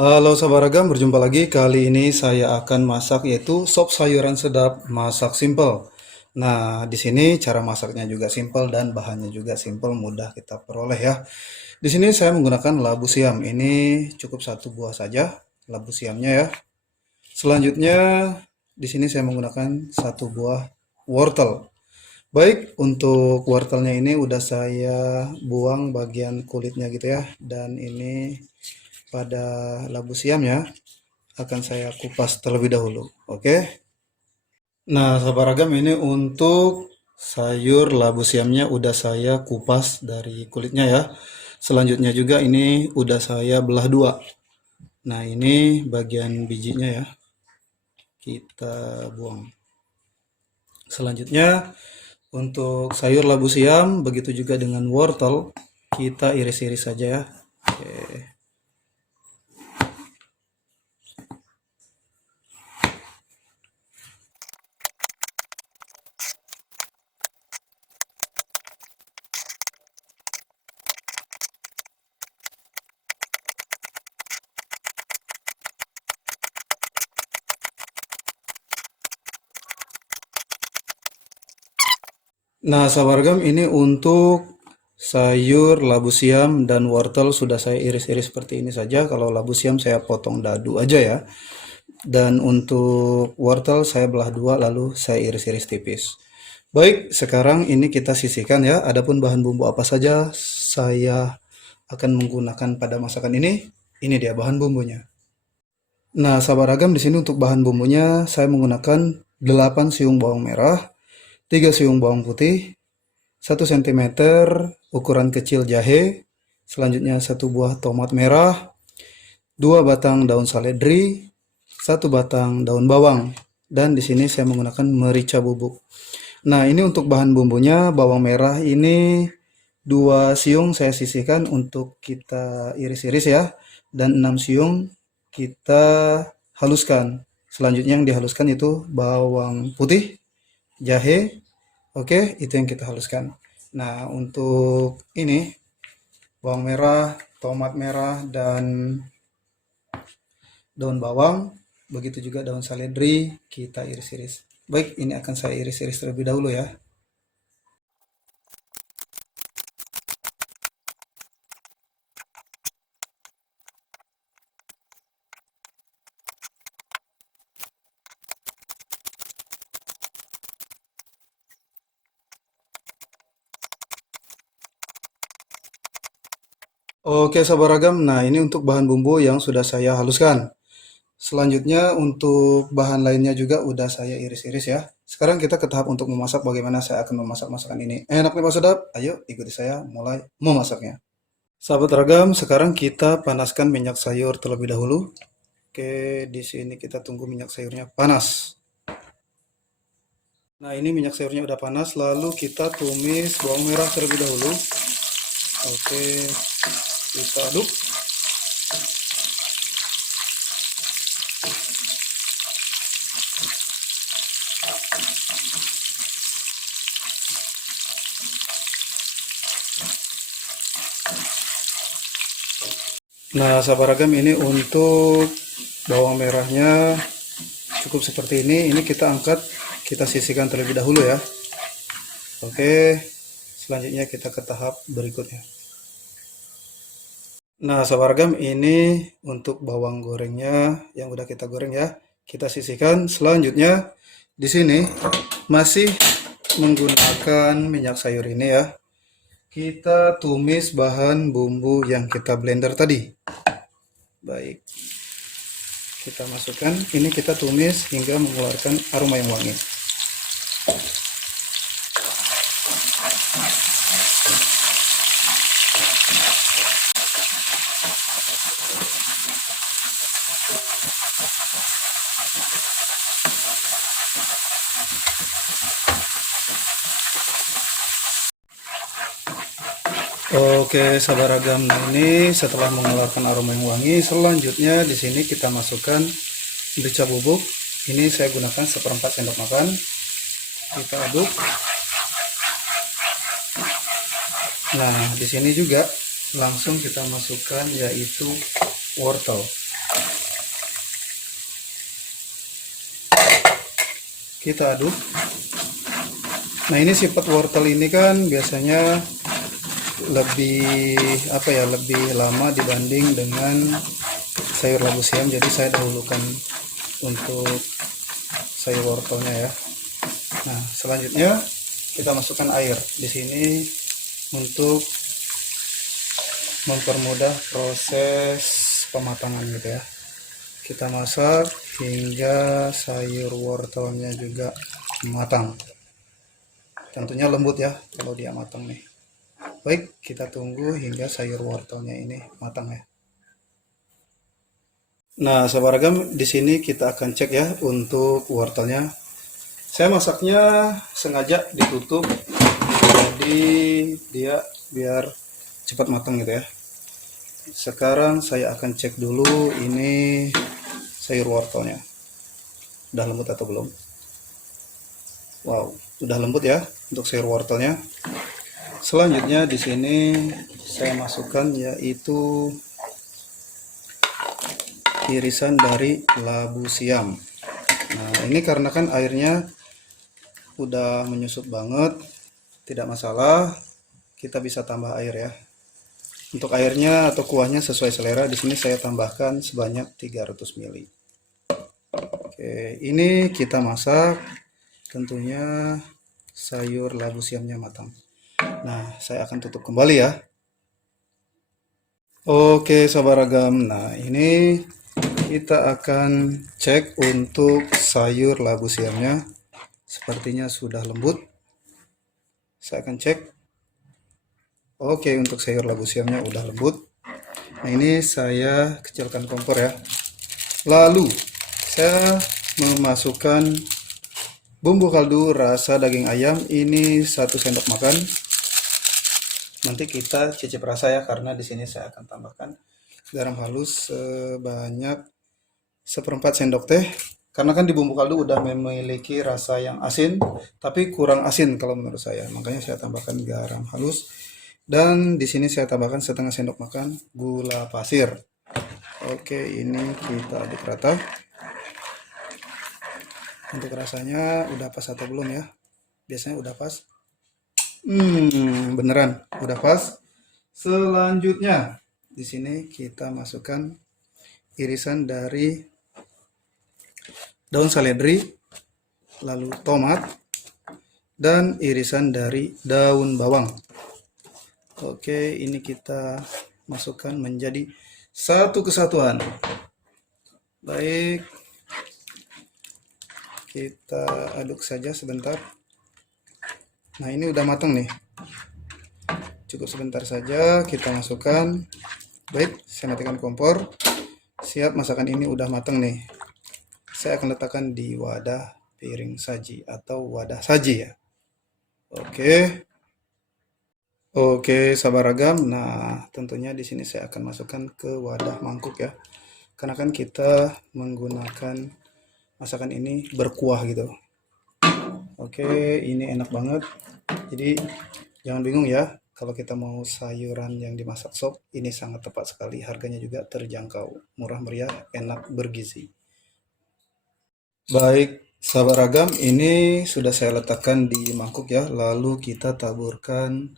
Halo sahabat ragam, berjumpa lagi. Kali ini saya akan masak yaitu sop sayuran sedap masak simple. Nah, di sini cara masaknya juga simple dan bahannya juga simple, mudah kita peroleh ya. Di sini saya menggunakan labu siam. Ini cukup satu buah saja labu siamnya ya. Selanjutnya di sini saya menggunakan satu buah wortel. Baik, untuk wortelnya ini udah saya buang bagian kulitnya gitu ya. Dan ini pada labu siamnya akan saya kupas terlebih dahulu. Oke. Nah, sahabat ragam ini untuk sayur labu siamnya udah saya kupas dari kulitnya ya. Selanjutnya juga ini udah saya belah dua. Nah, ini bagian bijinya ya. Kita buang. Selanjutnya untuk sayur labu siam begitu juga dengan wortel kita iris-iris saja ya. Oke. Nah, sawargam ini untuk sayur labu siam dan wortel sudah saya iris-iris seperti ini saja. Kalau labu siam saya potong dadu aja ya. Dan untuk wortel saya belah dua lalu saya iris-iris tipis. Baik, sekarang ini kita sisihkan ya. Adapun bahan bumbu apa saja saya akan menggunakan pada masakan ini. Ini dia bahan bumbunya. Nah, sahabat ragam di sini untuk bahan bumbunya saya menggunakan 8 siung bawang merah, 3 siung bawang putih, 1 cm ukuran kecil jahe, selanjutnya 1 buah tomat merah, 2 batang daun seledri, 1 batang daun bawang, dan di sini saya menggunakan merica bubuk. Nah, ini untuk bahan bumbunya bawang merah ini 2 siung saya sisihkan untuk kita iris-iris ya, dan 6 siung kita haluskan. Selanjutnya yang dihaluskan itu bawang putih, jahe. Oke, itu yang kita haluskan. Nah, untuk ini bawang merah, tomat merah, dan daun bawang, begitu juga daun seledri, kita iris-iris. Baik, ini akan saya iris-iris terlebih dahulu ya. Oke, sahabat ragam. Nah, ini untuk bahan bumbu yang sudah saya haluskan. Selanjutnya untuk bahan lainnya juga udah saya iris-iris ya. Sekarang kita ke tahap untuk memasak bagaimana saya akan memasak masakan ini. Enak nih Pak Sedap? Ayo ikuti saya mulai memasaknya. Sahabat ragam, sekarang kita panaskan minyak sayur terlebih dahulu. Oke, di sini kita tunggu minyak sayurnya panas. Nah, ini minyak sayurnya udah panas, lalu kita tumis bawang merah terlebih dahulu. Oke, kita aduk. Nah, sahabat ragam ini untuk bawang merahnya cukup seperti ini. Ini kita angkat, kita sisihkan terlebih dahulu ya. Oke, selanjutnya kita ke tahap berikutnya. Nah, sahabat ragam ini untuk bawang gorengnya yang udah kita goreng ya. Kita sisihkan. Selanjutnya di sini masih menggunakan minyak sayur ini ya. Kita tumis bahan bumbu yang kita blender tadi. Baik, kita masukkan. Ini kita tumis hingga mengeluarkan aroma yang wangi. Oke, sahabat ragam. Nah, ini setelah mengeluarkan aroma yang wangi, selanjutnya di sini kita masukkan merica bubuk. Ini saya gunakan 1/4 sendok makan. Kita aduk. Nah, di sini juga langsung kita masukkan yaitu wortel. kita aduk. Nah, ini sifat wortel ini kan biasanya lebih apa ya, lebih lama dibanding dengan sayur labu siam, jadi saya dahulukan untuk sayur wortelnya ya. Nah, selanjutnya kita masukkan air di sini untuk mempermudah proses pematangan gitu ya. Kita masak hingga sayur wortelnya juga matang. Tentunya lembut ya kalau dia matang nih. Baik, kita tunggu hingga sayur wortelnya ini matang ya. Nah, sahabat ragam, di sini kita akan cek ya untuk wortelnya. Saya masaknya sengaja ditutup, jadi dia biar cepat matang gitu ya. Sekarang saya akan cek dulu ini sayur wortelnya. Udah lembut atau belum? Wow, udah lembut ya untuk sayur wortelnya. Selanjutnya di sini saya masukkan yaitu irisan dari labu siam. Nah, ini karena kan airnya udah menyusut banget, tidak masalah, kita bisa tambah air ya. Untuk airnya atau kuahnya sesuai selera, di sini saya tambahkan sebanyak 300 ml. Oke, ini kita masak tentunya sayur labu siamnya matang. Nah, saya akan tutup kembali ya. Oke, sahabat ragam. Nah, ini kita akan cek untuk sayur labu siamnya. Sepertinya sudah lembut. Saya akan cek. Oke, untuk sayur labu siamnya udah lembut. Nah, ini saya kecilkan kompor ya. Lalu, saya memasukkan bumbu kaldu rasa daging ayam. Ini 1 sendok makan. Nanti kita cicip rasa ya, karena di sini saya akan tambahkan garam halus sebanyak 1/4 sendok teh. Karena kan di bumbu kaldu udah memiliki rasa yang asin, tapi kurang asin kalau menurut saya. Makanya saya tambahkan garam halus. Dan di sini saya tambahkan 1/2 sendok makan gula pasir. Oke, ini kita aduk rata. Untuk rasanya udah pas atau belum ya? Biasanya udah pas. Beneran udah pas. Selanjutnya di sini kita masukkan irisan dari daun seledri, lalu tomat, dan irisan dari daun bawang. Oke, ini kita masukkan menjadi satu kesatuan. Baik, kita aduk saja sebentar. Nah, ini udah matang nih. Cukup sebentar saja kita masukkan. Baik, saya matikan kompor. Siap, masakan ini udah matang nih. Saya akan letakkan di wadah piring saji atau wadah saji ya. Oke. Oke, sahabat ragam. Nah, tentunya di sini saya akan masukkan ke wadah mangkuk ya. Karena kan kita menggunakan masakan ini berkuah gitu. Oke, ini enak banget. Jadi jangan bingung ya, kalau kita mau sayuran yang dimasak sop, ini sangat tepat sekali. Harganya juga terjangkau, murah meriah, enak, bergizi. Baik, sahabat ragam, ini sudah saya letakkan di mangkuk ya. Lalu kita taburkan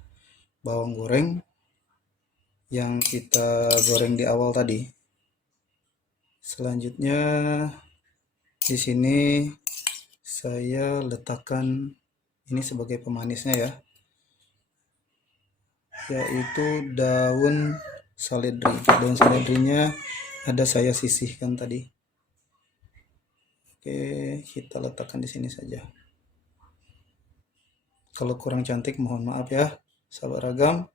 bawang goreng yang kita goreng di awal tadi. Selanjutnya di sini saya letakkan ini sebagai pemanisnya ya, yaitu daun seledri. Daun seledrinya ada saya sisihkan tadi. Oke, kita letakkan di sini saja. Kalau kurang cantik mohon maaf ya, sahabat ragam.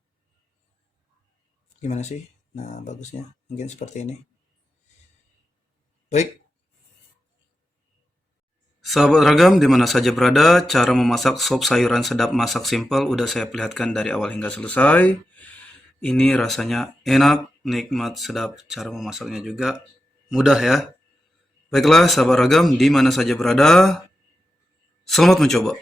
Gimana sih? Nah, bagusnya mungkin seperti ini. Baik. Sahabat ragam, di mana saja berada, cara memasak sop sayuran sedap masak simpel udah saya perlihatkan dari awal hingga selesai. Ini rasanya enak, nikmat, sedap. Cara memasaknya juga mudah ya. Baiklah, sahabat ragam, di mana saja berada, selamat mencoba.